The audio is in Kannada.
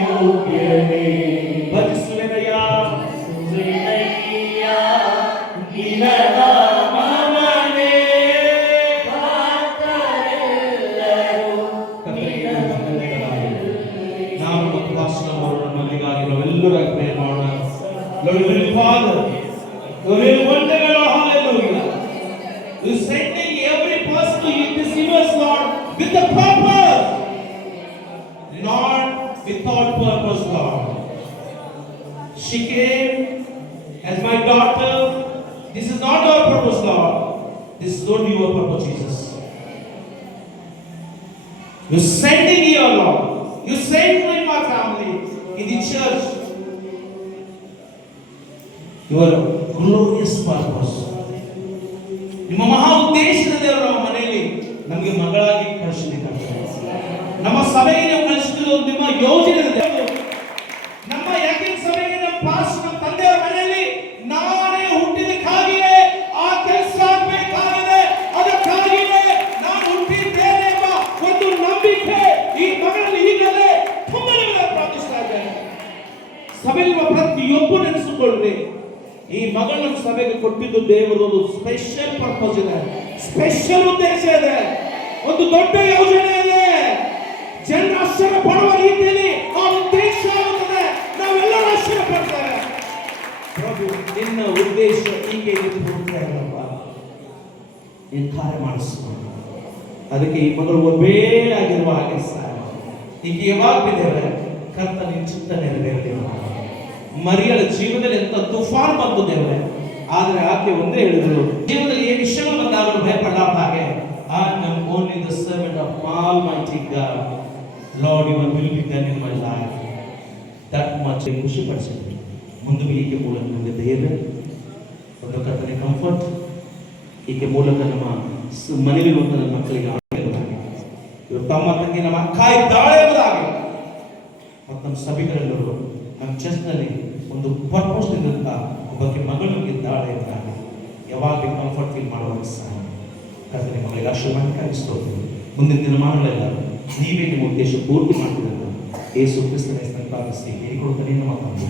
ಯೋಗ್ಯನೇ ಭಜಿಸುವೆನಯ್ಯ ನಿನ್ನ ನಾಮವನ್ನೇ ಭಕ್ತರೆಲ್ಲರೂ ನಿನ್ನ ನಾವು ಮತ್ತು ಪಾಸ್ಟರ್ ಅವರು ನಮ್ಮಲ್ಲಿಗಾಗಿ ನಾವೆಲ್ಲರೂ ಪ್ರೇ ಮಾಡೋಣ. Lord, Heavenly Father, Your wonderful hallelujah. You sending every person to this universe, Lord, with a purpose, not without purpose, Lord. She came as my daughter. This is not our purpose, Lord. This is only your purpose, Jesus. You sending here, Lord. You send me in my family, in the church. Your glorious purpose. ನಿಮ್ಮ ಮಹಾ ಉದ್ದೇಶದ ದೇವರು ನಮ್ಮ ಮನೆಯಲ್ಲಿ ನಮಗೆ ಮಗಳಾಗಿ ಕಳಿಸಿದ್ದಾರೆ. ನಮ್ಮ ಸಭೆಗೆ ನೀವು ಕಳಿಸಿದ್ರು ನಿಮ್ಮ ಯೋಜನೆ ದೇವರು. ನಮ್ಮ ಯಾಕೆ ಸಭೆಗೆ ನಮ್ಮ ಪಾಸ್ ನಮ್ಮ ತಂದೆಯವರ ಮನೆಯಲ್ಲಿ ನಾನೇ ಹುಟ್ಟಿದಕ್ಕಾಗಿಯೇ ಆ ಕೆಲಸ ಆಗಬೇಕಾಗಿದೆ. ಅದಕ್ಕಾಗಿಯೇ ನಾನು ಹುಟ್ಟಿದ್ದೇನೆ ಎಂಬ ಒಂದು ನಂಬಿಕೆ ಈ ಮಗಳಲ್ಲಿ ಈಗಲೇ ತುಂಬ ಪ್ರಾರ್ಥಿಸ್ತಾ ಇದ್ದೇನೆ. ಸಭೆಯಲ್ಲಿ ಪ್ರತಿಯೊಬ್ಬರು ನೆನೆಸಿಕೊಳ್ಳ್ರಿ, ಈ ಮಗಳನ್ನು ಸಭೆಗೆ ಕೊಟ್ಟಿದ್ದು ದೇವರು ಒಂದು ಸ್ಪೆಷಲ್ ಪರ್ಪಸ್ ಇದೆ, ಸ್ಪೆಷಲ್ ಉದ್ದೇಶ ಇದೆ, ಒಂದು ದೊಡ್ಡ ಯೋಜನೆ ಇದೆ. ಜನರ ಆಶ್ಚರ್ಯ ಪಡುವ ರೀತಿಯಲ್ಲಿ ಆ ಉದ್ದೇಶ ಆಗುತ್ತದೆ. ನಾವೆಲ್ಲರೂ ಆಶ್ಚರ್ಯ ಪಡ್ತೇವೆ. ಪ್ರಭು, ನಿನ್ನ ಉದ್ದೇಶ ಹೀಗೆ ಹೋಗ್ತಾ ಇರಪ್ಪ, ನೀನು ಕಾರ್ಯ ಮಾಡಿಸ್ಕೊಂಡು ಅದಕ್ಕೆ ಈ ಮಗಳು ಒಬ್ಬೇ ಆಗಿರುವ ಹಾಗೆ ಸಾಯ ಹೀಗೆ ಯಾವಾಗ ಬಿದ್ದೇವೆ. ಕರ್ತ ನಿನ್ನ ಚಿತ್ತ ನೆರವೇರಲಿ. ಮರಿಯಳ ಜೀವನದಲ್ಲಿ ಎಂತ ತುಫಾನ್ ಬಂತು ದೇವರೇ, ಆದರೆ ಆಕೆ ಒಂದೇ ಹೇಳಿದ್ರು, ಜೀವನದಲ್ಲಿ ಈ ವಿಷಯಗಳು ಬಂದಾಗ ಭಯಪಡಲಾರ ಹಾಗೆ, I am only the servant of Almighty God. Lord, your will be done in my life. That much ಖುಷಿ ಪಡಿಸಿದ್ರು. ಮುಂದೆ ಈಕೆ ಮೂಲಕ ನಮಗೆ ಧೈರ್ಯ, ಒಂದು ಕರ್ತನೆ ಕಂಫರ್ಟ್, ಈಕೆ ಮೂಲಕ ನಮ್ಮ ಮನೆಯಲ್ಲಿರುವಂಥ ನನ್ನ ಮಕ್ಕಳಿಗೆ ಆಡಬೇಕಾಗಿ, ಇವರು ತಮ್ಮ ತಂಗಿ ನಮ್ಮ ಅಕ್ಕ ಇದ್ದಾಳೆ ಎಂಬುದಾಗಿ, ಮತ್ತು ನಮ್ಮ ಸಭೆಗಳೆಲ್ಲರೂ ನಮ್ಮ ಚರ್ಚ್ನಲ್ಲಿ ಒಂದು ಪರ್ಪಸ್ ಇದ್ದಂಥ ಒಬ್ಬಕ್ಕೆ ಮಗಳು ಇದ್ದಾಳೆ ಎಂಬುದಾಗಿ ಯಾವಾಗ ಕಂಫರ್ಟ್ ಫೀಲ್ ಮಾಡುವಾಗ ಸಹ ಕರ್ತನೆ ಮಗಳಿಗೆ ಆಶೀರ್ವಾದ ಕಲಿಸ್ತೋದು. ಮುಂದಿನ ದಿನಮಾನಗಳೆಲ್ಲ ನೀವೇ ನಿಮ್ಮ ಉದ್ದೇಶ ಪೂರ್ತಿ ಮಾಡ್ತಿದ್ದಂತ ಯೇಸು ಕ್ರಿಸ್ತನ ಹೆಸರಿನಲ್ಲಿ ಪ್ರಾರ್ಥಿಸಿ ಹೇಳಿಕೊಡ್ತಾನೆ ನಮ್ಮ ತಂದೆ.